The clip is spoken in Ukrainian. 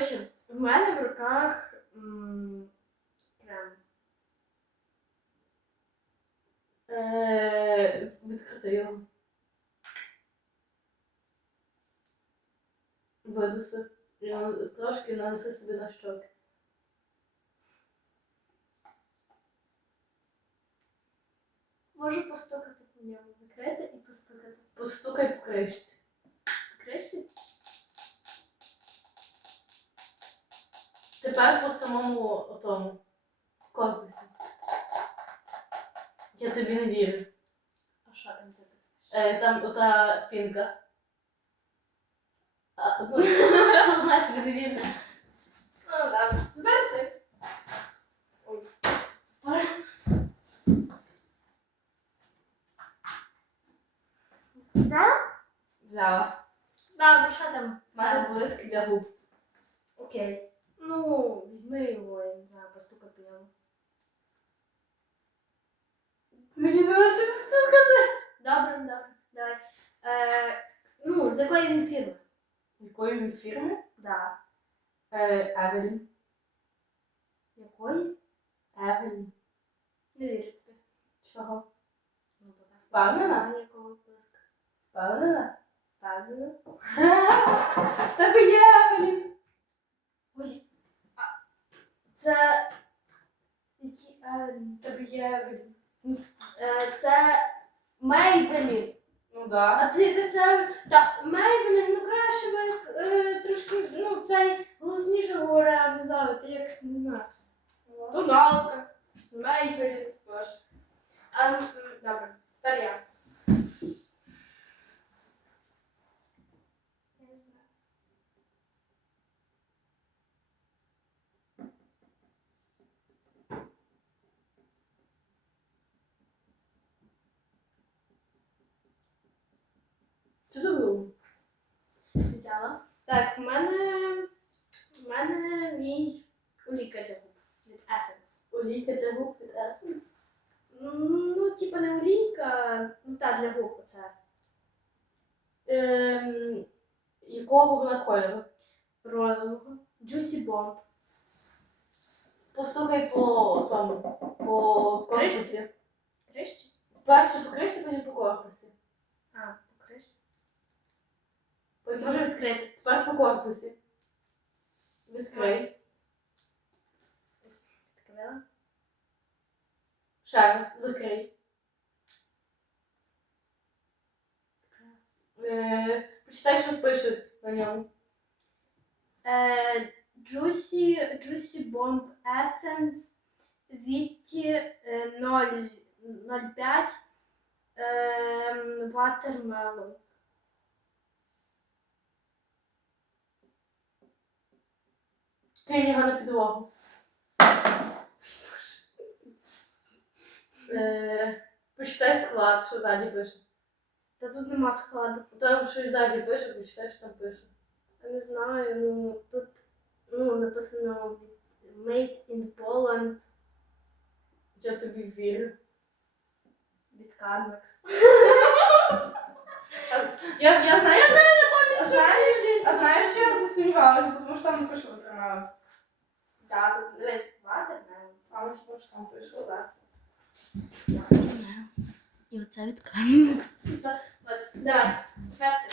Коротше, в мене в руках м, крем. Е, відкрити його. Видуси. Трошки нанеси собі на щоки. Можу постукати по ньому, закрити і постукати. Постукай по кришці. Кришці? Тепер по самому тому корпусі. Я тобі не вірю. А що там тебе? Е, там ота пінка. А, ну, я тобі не вірю. Ну, так. Тепер ти. Ой. Ставлю. Взяла? Взяла. Добре, що там? У мене блиск для губ. Окей. Ну, візьми його, я не знаю, постукай по ньому. Мені не хоче стукати. Добре, добре, давай. Е, ну, з якої він фірми? Якої він фірми? Да. Е, Евелін. Якої? Евелін. Не вірю тобі. Чого? Ну, бо так. Впевнена? Ніякого. Впевнена? Впевнена. Тебе є Евелін. Ой. А, це... Які... Е, е, це Мейбелін. Ну да. А ти казав, та Мейбелін, ну краще ви е, трошки, ну, цей голосніше говори, а не знаю, ти якось не знаю. Тоналка, Мейбелін, боже. А, м, добре, тепер я. Я не знаю. Це було? Взяла. Так, в мене, в мене мій олійка для губ від Essence. Олійка для губ від Essence. Ну, типа не олійка, ну так, для губ оце. Ем, якого вона кольору? Розового. Juicy Bomb. Постукай по тому, по корпусі. Кришці? Перше по кришці, потім по корпусі. А, по кришці. Може відкрити. тепер по корпусі. Відкрий. Відкрила. Ще раз закрий. Е, почитай, що пише на ньому. Е, Juicy, Juicy Bomb Essence Вітті е, 0,05 е, Watermelon. Кинь його на підлогу. Е, почитай склад, що ззаді пише. Та тут нема складу. Там щось ззаді пише, почитай, що там пише. Я не знаю, ну тут ну, написано Made in Poland Я тобі вірю. від Carmex. Я, я знаю, що... А А знаєш, я засумнівалася, тому що там витримала. Так, тут дивись, Watermelon. Але хіба ж там пише? Так. І оце від Кармікс. От, давай, ти.